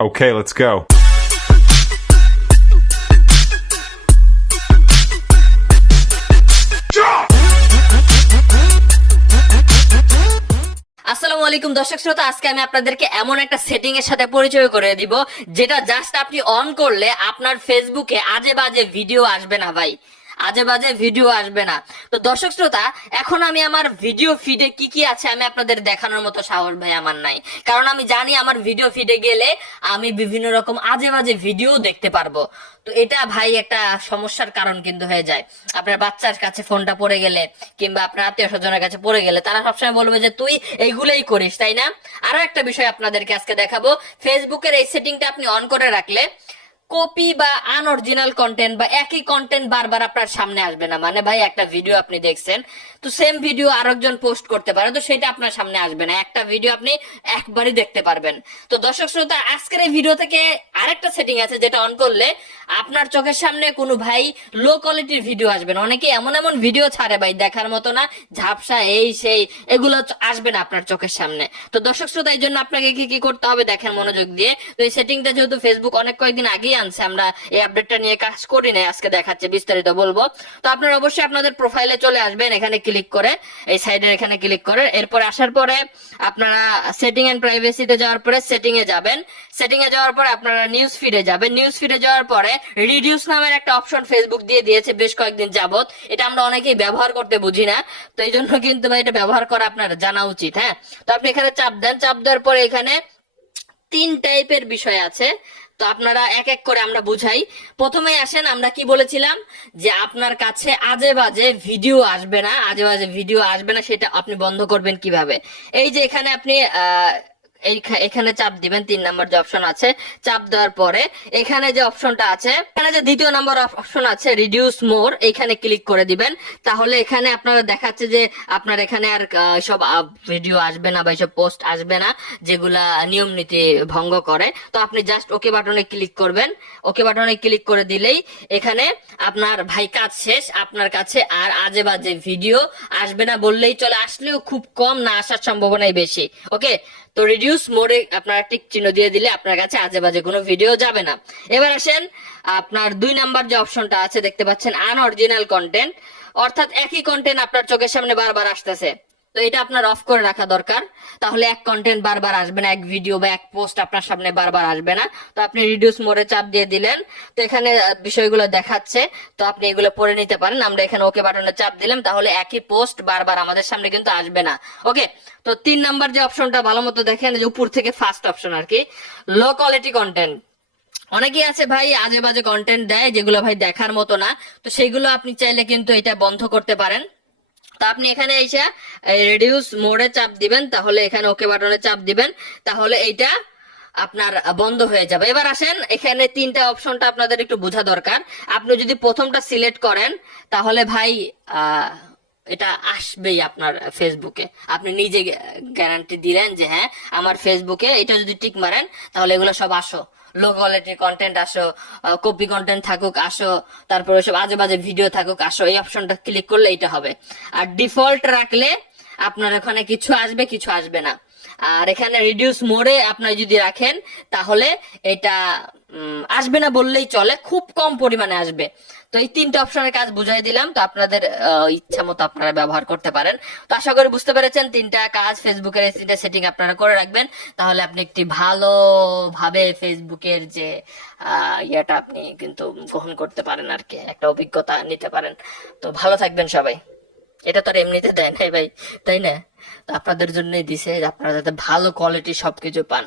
Okay, let's go. আসসালামু আলাইকুম দর্শক শ্রোতা, আজকে আমি আপনাদেরকে এমন একটা সেটিং এর সাথে পরিচয় করে দিব যেটা জাস্ট আপনি অন করলে আপনার ফেসবুকে আজে বাজে ভিডিও আসবে না ভাই, আজে বাজে ভিডিও আসবে না। তো দর্শক শ্রোতা, এখন আমি আমার ভিডিও ফিডে কি কি আছে আমি আপনাদের দেখানোর মতো সাহস ভাই আমার নাই, কারণ আমি জানি আমার ভিডিও ফিডে গেলে আমি বিভিন্ন রকম আজে বাজে ভিডিও দেখতে পারবো। তো এটা ভাই একটা সমস্যার কারণ কিন্তু হয়ে যায়। আপনার বাচ্চার কাছে ফোনটা পড়ে গেলে কিংবা আপনার আত্মীয় স্বজনের কাছে পড়ে গেলে তারা সবসময় বলবে যে তুই এইগুলোই করিস, তাই না? আরো একটা বিষয় আপনাদেরকে আজকে দেখাবো, ফেসবুকের এই সেটিংটা আপনি অন করে রাখলে কপি বা আনঅরিজিনাল কন্টেন্ট বা একই কন্টেন্ট বারবার আপনার সামনে আসবে না। মানে ভাই একটা ভিডিও আপনি দেখছেন, তো সেম ভিডিও আরেকজন পোস্ট করতে পারে, তো সেটা আপনার সামনে আসবে না। একটা ভিডিও আপনি একবারই দেখতে পারবেন। তো দর্শক শ্রোতা, আজকের এই ভিডিও থেকে আরেকটা সেটিং আছে যেটা অন করলে আপনার চোখের সামনে কোনো ভাই লো কোয়ালিটির ভিডিও আসবে না। অনেকে এমন এমন ভিডিও ছাড়ে ভাই দেখার মতো না, ঝাপসা এই সেই, এগুলো আসবে না আপনার চোখের সামনে। তো দর্শক শ্রোতা, এই জন্য আপনাকে কি কি করতে হবে দেখেন মনোযোগ দিয়ে। তো এই সেটিংটা যেহেতু ফেসবুক অনেক কয়েকদিন আগেই আনছে, আমরা এই আপডেটটা নিয়ে কাজ করি নাই, আজকে দেখাচ্ছে বিস্তারিত বলবো। তো আপনারা অবশ্যই আপনাদের প্রোফাইলে চলে আসবেন, এখানে ক্লিক করে এই সাইডের এখানে ক্লিক করে এরপর আসার পরে আপনারা সেটিং এন্ড প্রাইভেসিতে যাওয়ার পরে সেটিং এ যাবেন। সেটিং এ যাওয়ার পরে আপনারা নিউজ ফিডে যাবেন। নিউজ ফিডে যাওয়ার পরে রিডিউস নামের একটা অপশন ফেসবুক দিয়ে দিয়েছে বেশ কয়েকদিন যাবত। এটা আমরা অনেকেই ব্যবহার করতে বুঝি না, তো এই জন্য কিন্তু ভাই এটা ব্যবহার করা আপনার জানা উচিত। হ্যাঁ, তো আপনি এখানে চাপ দেন। চাপ দেওয়ার পরে এখানে 3 টাইপের বিষয় আছে, তো আপনারা এক এক করে আমরা বুঝাই। প্রথমে আসেন, আমরা কি বলেছিলাম যে আপনার কাছে আজে বাজে ভিডিও আসবে না, আজে বাজে ভিডিও আসবে না, সেটা আপনি বন্ধ করবেন কিভাবে। এই যে এখানে আপনি এখানে চাপ দিবেন, 3 নাম্বার যে অপশন আছে, চাপ দেওয়ার পরে এখানে যে অপশনটা আছে, এখানে যে 2য় নাম্বার অপশন আছে রিডিউস মোর, এখানে ক্লিক করে দিবেন। তাহলে এখানে আপনারা দেখাচ্ছে যে আপনার এখানে আর সব ভিডিও আসবে না বা সব পোস্ট আসবে না যেগুলা নিয়ম নীতি ভঙ্গ করে। তো আপনি জাস্ট ওকে বাটনে ক্লিক করবেন। ওকে বাটনে ক্লিক করে দিলেই এখানে আপনার ভাই কাজ শেষ, আপনার কাছে আর আজে বাজে ভিডিও আসবে না বললেই চলে, আসলেও খুব কম, না আসার সম্ভাবনাই বেশি। ওকে, তো রিডিউস মোডে আপনারা টিক চিহ্ন দিয়ে দিলে আপনার কাছে আজে বাজে কোনো ভিডিও যাবে না। এবার আসেন, আপনার 2 নাম্বার যে অপশনটা আছে দেখতে পাচ্ছেন আনঅরিজিনাল কন্টেন্ট, অর্থাৎ একই কন্টেন্ট আপনার চোখের সামনে বারবার আসতেছে, তো এটা আপনার অফ করে রাখা দরকার। তাহলে এক কন্টেন্ট বারবার আসবে না, এক ভিডিও বা এক পোস্ট আপনার সামনে বারবার আসবে না। তো আপনি রিডিউস মোডে চাপ দিয়ে দিলেন, তো এখানে বিষয়গুলো দেখাচ্ছে, তো আপনি এগুলো পড়ে নিতে পারেন। আমরা এখানে ওকে বাটনে চাপ দিলাম, তাহলে একই পোস্ট বারবার আমাদের সামনে কিন্তু আসবে না। ওকে, তো 3 নাম্বার যে অপশনটা ভালো মতো দেখেন, যে উপর থেকে ফার্স্ট অপশন আর কি, লো কোয়ালিটি কন্টেন্ট। অনেকেই আছে ভাই আজে বাজে কন্টেন্ট দেয় যেগুলো ভাই দেখার মতো না, তো সেগুলো আপনি চাইলে কিন্তু এটা বন্ধ করতে পারেন। তো আপনি এখানে এসে রিডিউস মোডে চাপ দিবেন, তাহলে এখানে ওকে বাটনে চাপ দিবেন, তাহলে এইটা আপনার বন্ধ হয়ে যাবে। এবার আসেন, এখানে 3টা অপশনটা আপনাদের একটু বোঝা দরকার। আপনি যদি প্রথমটা সিলেক্ট করেন তাহলে ভাই এটা আসবেই আপনার ফেসবুকে। আপনি নিজে গ্যারান্টি দিলেন যে হ্যাঁ আমার ফেসবুকে এটা যদি টিক মারেন তাহলে এগুলো সব আসো, লো কোয়ালিটির কন্টেন্ট আসো, কপি কন্টেন্ট থাকুক আসো, তারপরে সব আজে বাজে ভিডিও থাকুক আসো, এই অপশনটা ক্লিক করলে এটা হবে। আর ডিফল্ট রাখলে আপনার ওখানে কিছু আসবে, কিছু আসবে না। আর এখানে রিডিউস মোডে আপনার যদি রাখেন তাহলে এটা আসবে না বললেই চলে, খুব কম পরিমাণে আসবে। তো এই 3টা অপশনের কাজ বুঝাই দিলাম, তো আপনাদের ইচ্ছা মতো আপনারা ব্যবহার করতে পারেন। তো আশা করি বুঝতে পেরেছেন 3টা কাজ ফেসবুকের, এই 3টা সেটিং আপনারা করে রাখবেন, তাহলে আপনি একটি ভালোভাবে ফেসবুকের যে ইয়েটা আপনি কিন্তু গ্রহণ করতে পারেন আর কি, একটা অভিজ্ঞতা নিতে পারেন। তো ভালো থাকবেন সবাই। এটা তো আর এমনিতে দেয় নাই ভাই, তাই না? তো আপনাদের জন্যই দিছে, আপনারা যাতে ভালো কোয়ালিটি সবকিছু পান।